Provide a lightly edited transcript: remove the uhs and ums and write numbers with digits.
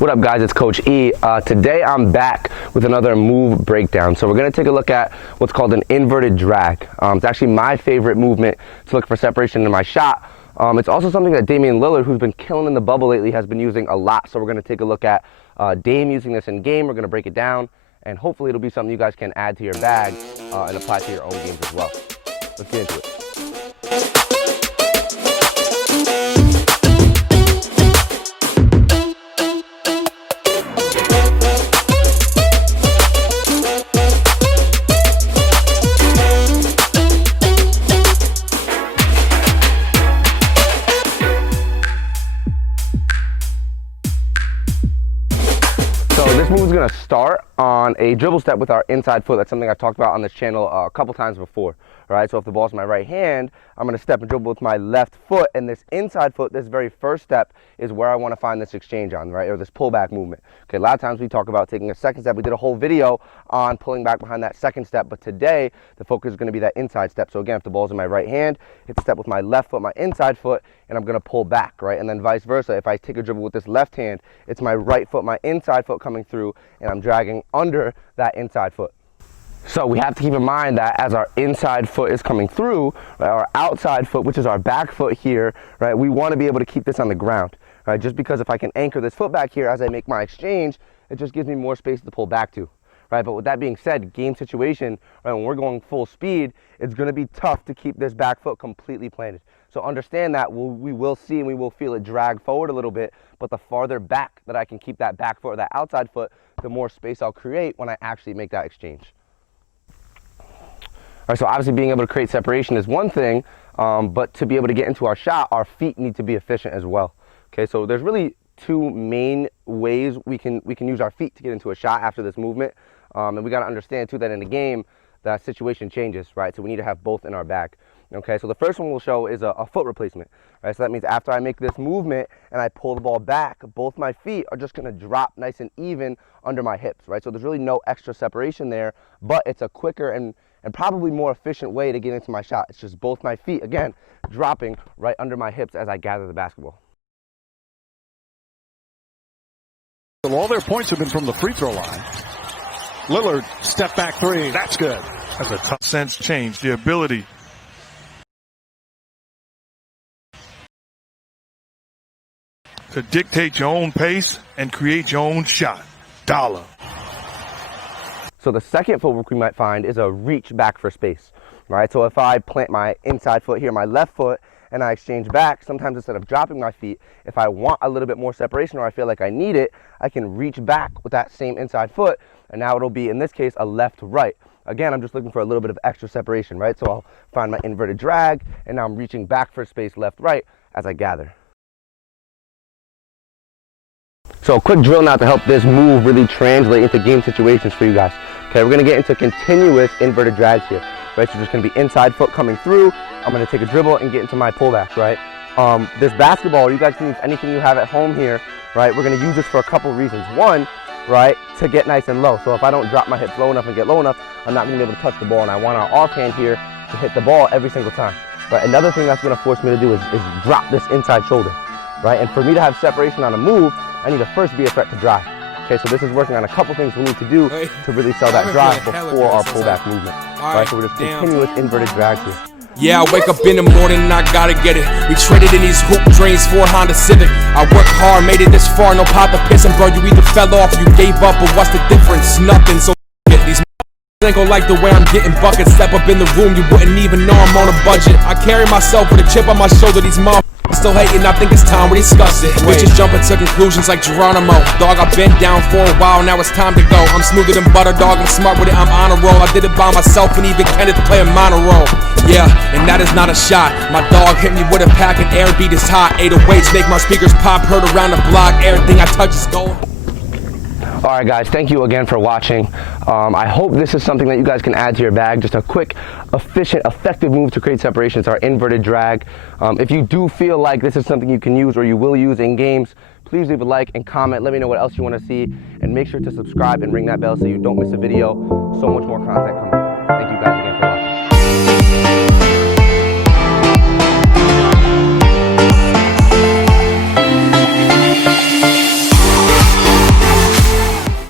What up, guys? It's Coach E. Today I'm back with another move breakdown. So we're going to take a look at what's called an inverted drag. It's actually my favorite movement to look for separation in my shot. It's also something that Damian Lillard, who's been killing in the bubble lately, has been using a lot. So we're going to take a look at Dame using this in game. We're going to break it down, and hopefully it'll be something you guys can add to your bag and apply to your own games as well. Let's get into it. So this move is going to start on a dribble step with our inside foot. That's something I've talked about on this channel a couple times before. All right, so if the ball's in my right hand, I'm going to step and dribble with my left foot, and this inside foot, this very first step, is where I want to find this exchange on, right, or this pullback movement. Okay, a lot of times we talk about taking a second step. We did a whole video on pulling back behind that second step, but today the focus is going to be that inside step. So again, if the ball's in my right hand, hit the step with my left foot, my inside foot, and I'm going to pull back, right, and then vice versa. If I take a dribble with this left hand, it's my right foot, my inside foot coming through, and I'm dragging under that inside foot. So we have to keep in mind that as our inside foot is coming through, right, our outside foot, which is our back foot here, right, we want to be able to keep this on the ground, right, just because if I can anchor this foot back here as I make my exchange, it just gives me more space to pull back to, right. But with that being said, game situation, right, when we're going full speed, it's going to be tough to keep this back foot completely planted. So understand that we will see and we will feel it drag forward a little bit, but the farther back that I can keep that back foot or that outside foot, the more space I'll create when I actually make that exchange. All right, so obviously being able to create separation is one thing, but to be able to get into our shot, our feet need to be efficient as well. Okay, so there's really two main ways we can use our feet to get into a shot after this movement, and we got to understand too that in the game, that situation changes, right? So we need to have both in our bag. Okay, so the first one we'll show is a foot replacement, right? So that means after I make this movement and I pull the ball back, both my feet are just gonna drop nice and even under my hips, right? So there's really no extra separation there, but it's a quicker and probably more efficient way to get into my shot. It's just both my feet, again, dropping right under my hips as I gather the basketball. All their points have been from the free throw line. Lillard, step back three, that's good. That's a tough sense change, the ability to dictate your own pace and create your own shot. Dollar. So the second footwork we might find is a reach back for space, right? So if I plant my inside foot here, my left foot, and I exchange back, sometimes instead of dropping my feet, if I want a little bit more separation or I feel like I need it, I can reach back with that same inside foot, and now it'll be, in this case, a left-right. Again, I'm just looking for a little bit of extra separation, right? So I'll find my inverted drag, and now I'm reaching back for space left-right as I gather. So a quick drill now to help this move really translate into game situations for you guys. Okay, we're going to get into continuous inverted drags here, right? So there's going to be inside foot coming through. I'm going to take a dribble and get into my pullback, right? This basketball, you guys can use anything you have at home here, right? We're going to use this for a couple reasons. One, right, to get nice and low. So if I don't drop my hips low enough and get low enough, I'm not going to be able to touch the ball, and I want our offhand here to hit the ball every single time, right? Another thing that's going to force me to do is drop this inside shoulder, right? And for me to have separation on a move, I need to first be a threat to drive. Okay, so this is working on a couple things we need to do to really sell that drive before our pullback movement. Right, so we're just continuous inverted drags here. Yeah, I wake up in the morning and I gotta get it. We traded in these hoop dreams for a Honda Civic. I worked hard, made it this far, no pop of pissing, bro. You either fell off or you gave up, but what's the difference? Nothing, so get these ain't gon' like the way I'm getting buckets. Step up in the room, you wouldn't even know I'm on a budget. I carry myself with a chip on my shoulder, these mom still hating, I think it's time we discuss it. We just jumping to conclusions like Geronimo. Dog, I've been down for a while, now it's time to go. I'm smoother than butter, dog, I'm smart with it, I'm on a roll. I did it by myself and even Kenneth playing minor role. Yeah, and that is not a shot. My dog hit me with a pack and air beat is hot. 808s make my speakers pop, heard around the block. Everything I touch is gold. All right, guys, thank you again for watching. I hope this is something that you guys can add to your bag. Just a quick, efficient, effective move to create separation. It's our inverted drag. If you do feel like this is something you can use or you will use in games, please leave a like and comment. Let me know what else you want to see. And make sure to subscribe and ring that bell so you don't miss a video. So much more content coming. Thank you, guys.